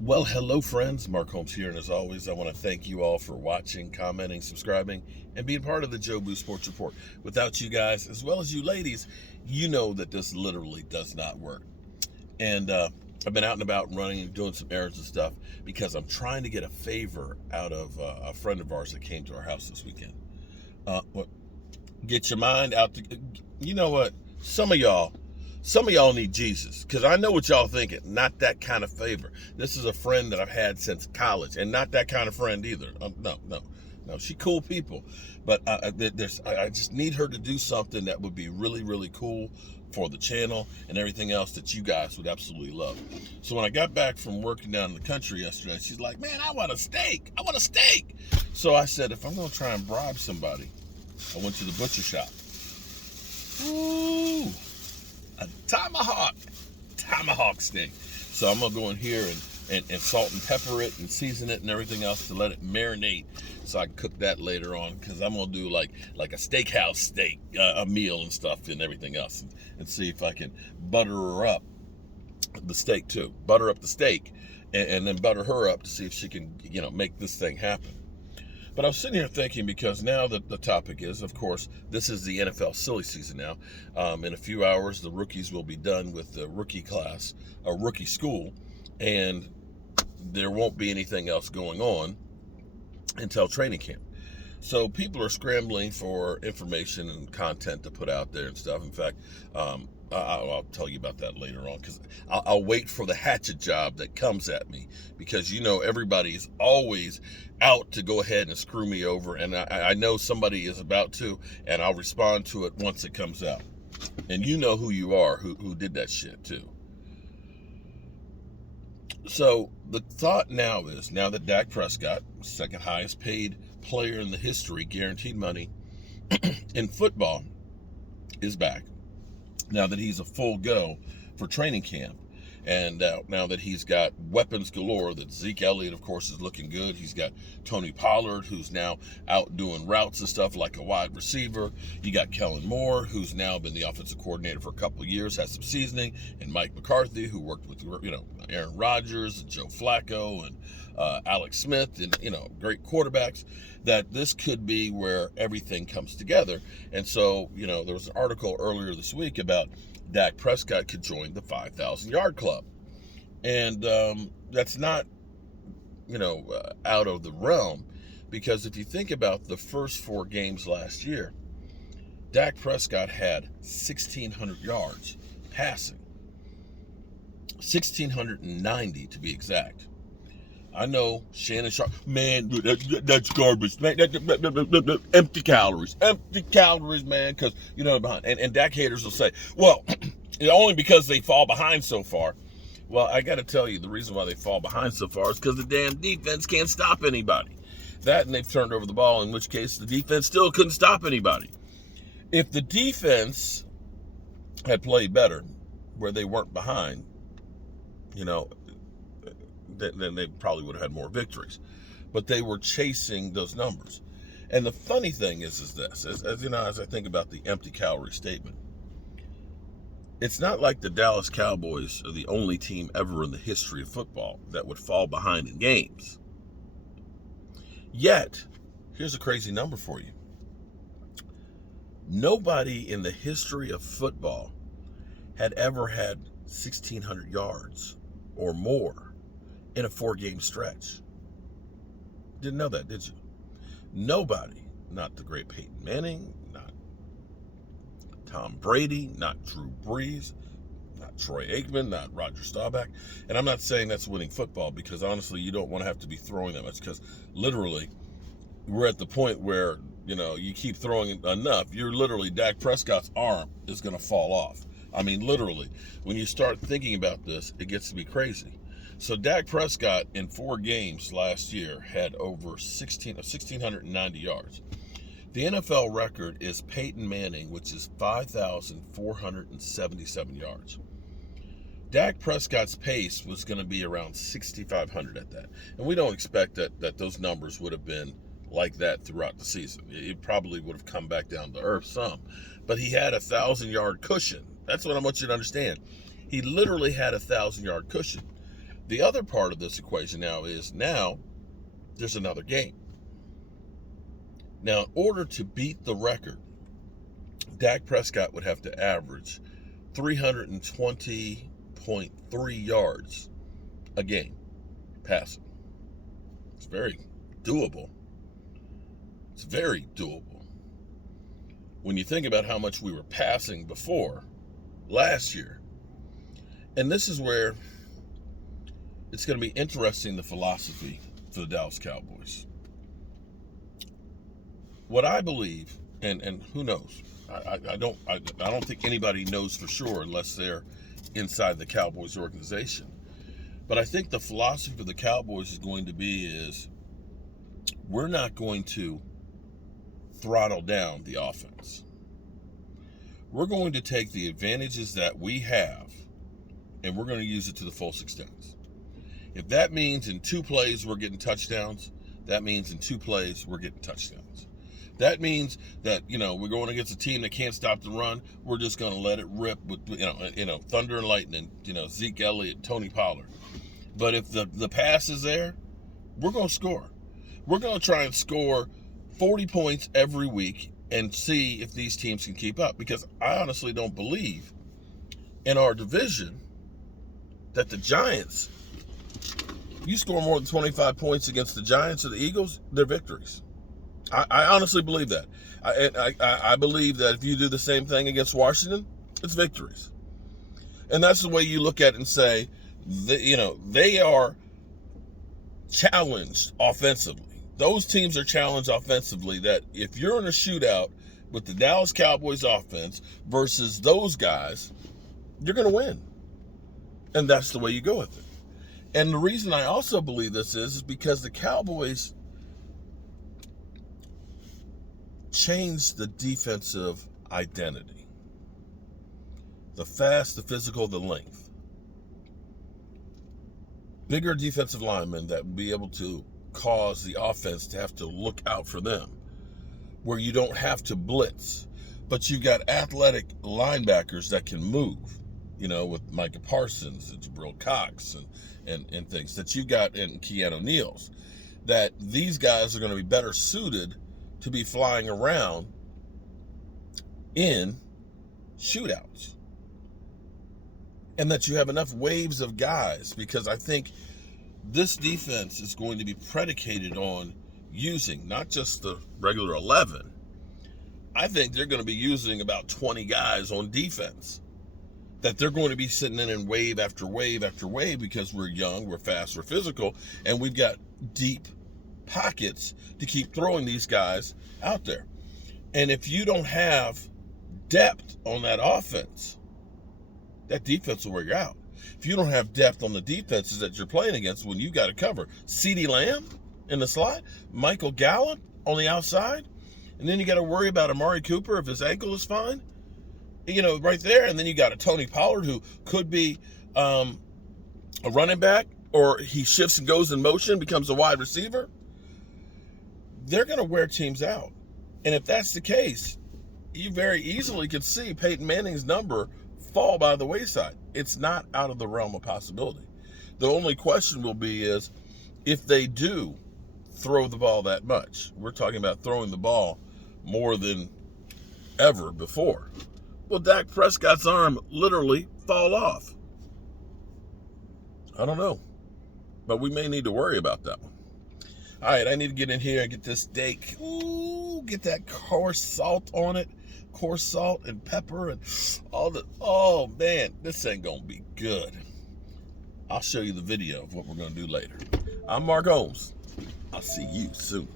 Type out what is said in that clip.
Well, hello, friends. Mark Holmes here, and as always, I want to thank you all for watching, commenting, subscribing, and being part of the Joe Boo Sports Report. Without you guys, as well as you ladies, you know that this literally does not work. And I've been out and about running and doing some errands and stuff because I'm trying to get a favor out of a friend of ours that came to our house this weekend. What? Get your mind out. You know what? Some of y'all need Jesus, because I know what y'all thinking. Not that kind of favor. This is a friend that I've had since college, and not that kind of friend either. No. She cool people, but I just need her to do something that would be really, really cool for the channel and everything else that you guys would absolutely love. So when I got back from working down in the country yesterday, she's like, "Man, I want a steak. I want a steak." So I said, if I'm going to try and bribe somebody, I went to the butcher shop. Ooh, a tomahawk steak. So I'm gonna go in here and salt and pepper it and season it and everything else to let it marinate, so I can cook that later on, because I'm gonna do like a steakhouse steak, a meal and stuff and everything else, and see if I can butter up the steak too. Butter up the steak and then butter her up to see if she can make this thing happen. But I was sitting here thinking, because now that the topic is, of course, this is the NFL silly season now. In a few hours, the rookies will be done with the rookie class, or rookie school, and there won't be anything else going on until training camp. So people are scrambling for information and content to put out there and stuff. In fact, I'll tell you about that later on, because I'll wait for the hatchet job that comes at me, because everybody's always out to go ahead and screw me over, and I know somebody is about to, and I'll respond to it once it comes out. And you know who you are, who did that shit too. So the thought now is, now that Dak Prescott, second highest paid player in the history, guaranteed money in football, is back, now that he's a full go for training camp, and now that he's got weapons galore, that Zeke Elliott, of course, is looking good. He's got Tony Pollard, who's now out doing routes and stuff like a wide receiver. You got Kellen Moore, who's now been the offensive coordinator for a couple of years, has some seasoning, and Mike McCarthy, who worked with Aaron Rodgers and Joe Flacco and Alex Smith, and great quarterbacks. That this could be where everything comes together. And so there was an article earlier this week about Dak Prescott could join the 5,000 yard club, and that's not out of the realm, because if you think about the first 4 games last year, Dak Prescott had 1,600 yards passing, 1,690 to be exact. I know Shannon Sharp, man, that's garbage, man. Empty calories, man. Because behind, and Dak haters will say, well, only because they fall behind so far. Well, I got to tell you, the reason why they fall behind so far is because the damn defense can't stop anybody. That, and they've turned over the ball, in which case the defense still couldn't stop anybody. If the defense had played better, where they weren't behind, then they probably would have had more victories. But they were chasing those numbers. And the funny thing is this, as I think about the empty calorie statement, it's not like the Dallas Cowboys are the only team ever in the history of football that would fall behind in games. Yet, here's a crazy number for you. Nobody in the history of football had ever had 1,600 yards or more in a 4-game stretch. Didn't know that, did you? Nobody. Not the great Payton Manning, not Tom Brady, not Drew Brees, not Troy Aikman, not Roger Staubach. And I'm not saying that's winning football, because honestly, you don't want to have to be throwing that much, because literally, we're at the point where, you keep throwing enough, you're literally, Dak Prescott's arm is going to fall off. I mean, literally, when you start thinking about this, it gets to be crazy. So Dak Prescott in 4 games last year had over 1,690 yards. The NFL record is Payton Manning, which is 5,477 yards. Dak Prescott's pace was going to be around 6,500 at that. And we don't expect that those numbers would have been like that throughout the season. It probably would have come back down to earth some. But he had a 1,000-yard cushion. That's what I want you to understand. He literally had a 1,000-yard cushion. The other part of this equation now there's another game. Now, in order to beat the record, Dak Prescott would have to average 320.3 yards a game passing. It's very doable. It's very doable. When you think about how much we were passing before last year. And this is where it's going to be interesting, the philosophy for the Dallas Cowboys. What I believe, and who knows, I don't think anybody knows for sure unless they're inside the Cowboys organization. But I think the philosophy of the Cowboys is going to be is we're not going to throttle down the offense. We're going to take the advantages that we have and we're going to use it to the fullest extent. If that means in 2 plays we're getting touchdowns, that means in 2 plays we're getting touchdowns. That means that, we're going against a team that can't stop the run. We're just going to let it rip with, thunder and lightning, Zeke Elliott, Tony Pollard. But if the pass is there, we're going to score. We're going to try and score 40 points every week and see if these teams can keep up. Because I honestly don't believe in our division that the Giants, you score more than 25 points against the Giants or the Eagles, they're victories. I honestly believe that. I believe that if you do the same thing against Washington, it's victories. And that's the way you look at it and say, they are challenged offensively. Those teams are challenged offensively that if you're in a shootout with the Dallas Cowboys offense versus those guys, you're going to win. And that's the way you go with it. And the reason I also believe this is because the Cowboys changed the defensive identity. The fast, the physical, the length. Bigger defensive linemen that would be able to cause the offense to have to look out for them, where you don't have to blitz, but you've got athletic linebackers that can move, with Micah Parsons and Jabril Cox and things that you got in Keanu Neal's, that these guys are going to be better suited to be flying around in shootouts. And that you have enough waves of guys, because I think this defense is going to be predicated on using not just the regular 11. I think they're going to be using about 20 guys on defense. That they're going to be sitting in wave after wave after wave because we're young, we're fast, we're physical, and we've got deep pockets to keep throwing these guys out there. And if you don't have depth on that offense, that defense will wear you out. If you don't have depth on the defenses that you're playing against, when you got to cover CeeDee Lamb in the slot, Michael Gallup on the outside, and then you got to worry about Amari Cooper if his ankle is fine, right there. And then you got a Tony Pollard who could be a running back, or he shifts and goes in motion, becomes a wide receiver. They're going to wear teams out. And if that's the case, you very easily could see Payton Manning's number fall by the wayside. It's not out of the realm of possibility. The only question will be is if they do throw the ball that much. We're talking about throwing the ball more than ever before. Will Dak Prescott's arm literally fall off? I don't know. But we may need to worry about that one. All right, I need to get in here and get this steak. Ooh, get that coarse salt on it. Coarse salt and pepper and all the... Oh, man, this ain't going to be good. I'll show you the video of what we're going to do later. I'm Mark Holmes. I'll see you soon.